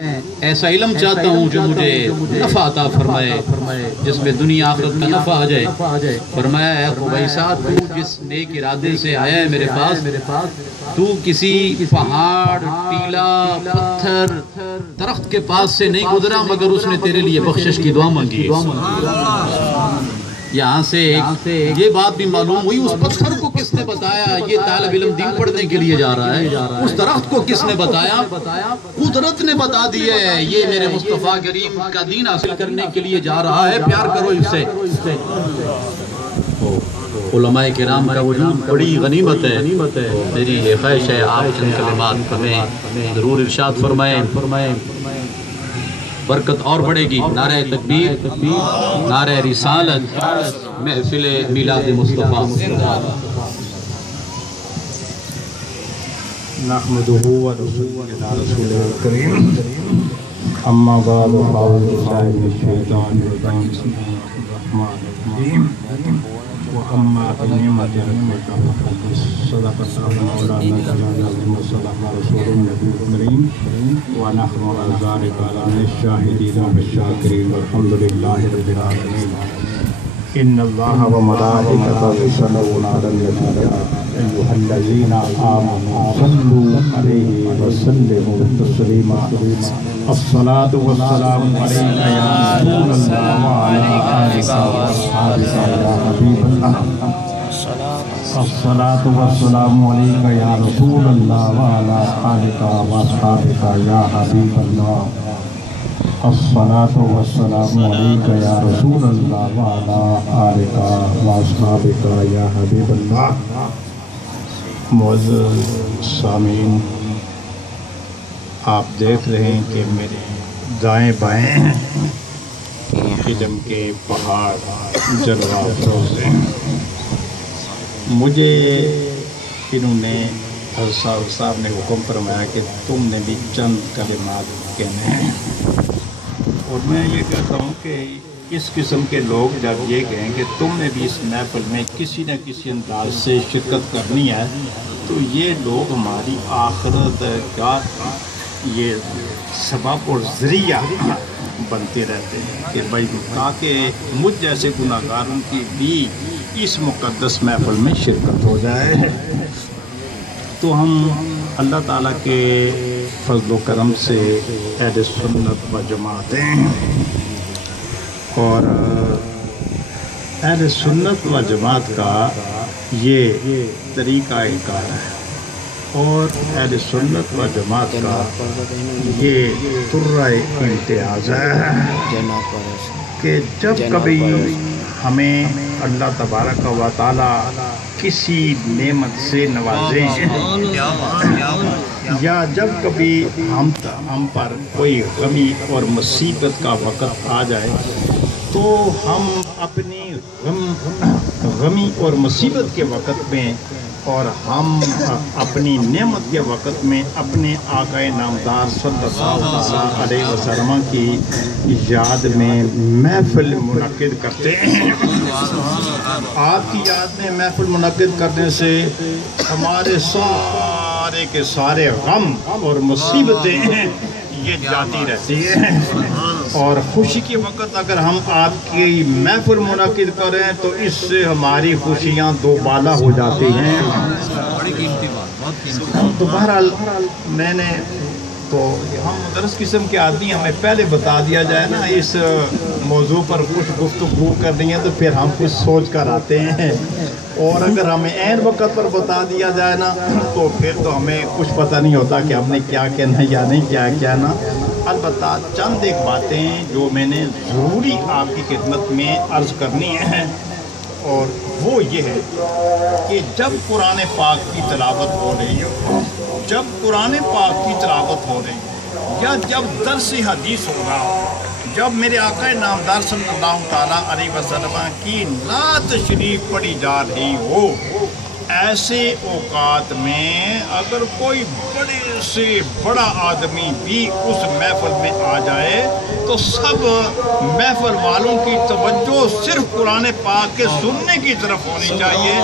ایسا علم چاہتا ہوں جو مجھے نفع عطا فرمائے، جس میں دنیا آخرت کا نفع آ جائے۔ فرمایا ہے خبیثہ، تو جس نیک ارادے سے آیا ہے میرے پاس، تو کسی پہاڑ، ٹیلا، پتھر، درخت کے پاس سے نہیں گزرا مگر اس نے تیرے لیے بخشش کی دعا مانگی ہے۔ یہاں سے یہ بات بھی معلوم ہوئی، اس پتھر کو کس نے بتایا یہ طالب علم دین پڑھنے کے لیے جا رہا ہے؟ اس درخت کو کس نے بتایا؟ قدرت نے بتا دیا ہے یہ میرے مصطفیٰ کریم کا دین حاصل کرنے کے لیے جا رہا ہے، پیار کرو اس سے۔ علماء کرام کا وجود بڑی غنیمت ہے۔ میری یہ خواہش ہے آپ چند کلمات ہمیں ضرور ارشاد فرمائیں، برکت اور بڑھے گی۔ نعرہ تکبیر، نعرہ رسالت، محفل میلاد مصطفیٰ۔ نحمدہ ونصلی علی رسولہ الکریم، اما بعد فاعوذ باللہ من الشیطان الرجیم، بسم اللہ الرحمن الرحیم۔ وَأَمَّا بِنِعْمَةِ رَبِّكَ فَحَدِّثْ۔ صدق اللہ مولانا العظیم وصدق رسول النبی الکریم، وَنَحْنُ عَلَىٰ ذَلِكَ لَمِنَ الشَّاهِدِينَ وَالشَّاكِرِينَ وَالْحَمْدُ لِلَّهِ رَبِّ الْعَالَمِينَ۔ إِنَّ اللَّهَ وَمَلَائِكَتَهُ يُصَلُّونَ عَلَى النَّبِيِّ يَا أَيُّهَا الَّذِينَ آمَنُوا صَلُّوا عَلَيْهِ وَسَلِّمُوا تَسْلِيمًا۔ الصلاة والسلام عليك يا رسول الله وعلى آلك وأصحابك يا حبيب الله۔ الصلاة والسلام عليك يا رسول الله وعلى آلك وأصحابك يا حبيب الله۔ الصلاة والسلام عليك يا رسول الله وعلى آلك وأصحابك يا حبيب الله۔ معزز سامعین، آپ دیکھ رہے ہیں کہ میرے دائیں بائیں علم کے پہاڑ جلوہ افروز ہیں۔ مجھے انہوں نے حضرت صاحب نے حکم فرمایا کہ تم نے بھی چند کلمات کہنے ہیں، اور میں یہ کہتا ہوں کہ اس قسم کے لوگ جب یہ کہیں کہ تم نے بھی اس محفل میں کسی نہ کسی انداز سے شرکت کرنی ہے، تو یہ لوگ ہماری آخرت کا یہ سبب اور ذریعہ بنتے رہتے ہیں کہ بھائی تاکہ مجھ جیسے گناہگاروں کی بھی اس مقدس محفل میں شرکت ہو جائے۔ تو ہم اللہ تعالیٰ کے فضل و کرم سے اہل سنت و جماعت ہیں، اور اہل سنت و جماعت کا یہ طریقہ کار ہے، اور اہل سنت و جماعت کا یہ طرہ امتیاز ہے کہ جب کبھی ہمیں اللہ تبارک و تعالی کسی نعمت سے نوازیں یا جب کبھی ہم پر کوئی غمی اور مصیبت کا وقت آ جائے، تو ہم اپنی غمی اور مصیبت کے وقت میں اور ہم اپنی نعمت کے وقت میں اپنے آقا نامدار صلی اللہ علیہ وسلم کی یاد میں محفل منعقد کرتے ہیں۔ آپ کی یاد میں محفل منعقد کرنے سے ہمارے سارے کے سارے غم اور مصیبتیں یہ جاتی رہتی ہیں، اور خوشی کے وقت اگر ہم آپ کی محفل منعقد کریں تو اس سے ہماری خوشیاں دوبالا ہو جاتی ہیں۔ تو بہرحال میں نے تو ہم مدرس قسم کے آدمی، ہمیں پہلے بتا دیا جائے نا اس موضوع پر کچھ گفتگو کرنی ہے تو پھر ہم کچھ سوچ کر آتے ہیں، اور اگر ہمیں عین وقت پر بتا دیا جائے نا تو پھر تو ہمیں کچھ پتہ نہیں ہوتا کہ ہم نے کیا کہنا یا نہیں کیا کہنا۔ البتہ چند ایک باتیں جو میں نے ضروری آپ کی خدمت میں عرض کرنی ہیں، اور وہ یہ ہے کہ جب قرآن پاک کی تلاوت ہو رہی ہو، جب قرآن پاک کی تلاوت ہو رہی یا جب درس حدیث ہو رہا ہو، جب میرے آقا نامدار صلی اللہ تعالیٰ علیہ وسلم کی نعت شریف پڑھی جا رہی ہو، ایسے اوقات میں اگر کوئی بڑے سے بڑا آدمی بھی اس محفل میں آ جائے تو سب محفل والوں کی توجہ صرف قرآن پاک کے سننے کی طرف ہونی چاہیے،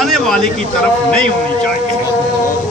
آنے والے کی طرف نہیں ہونی چاہیے۔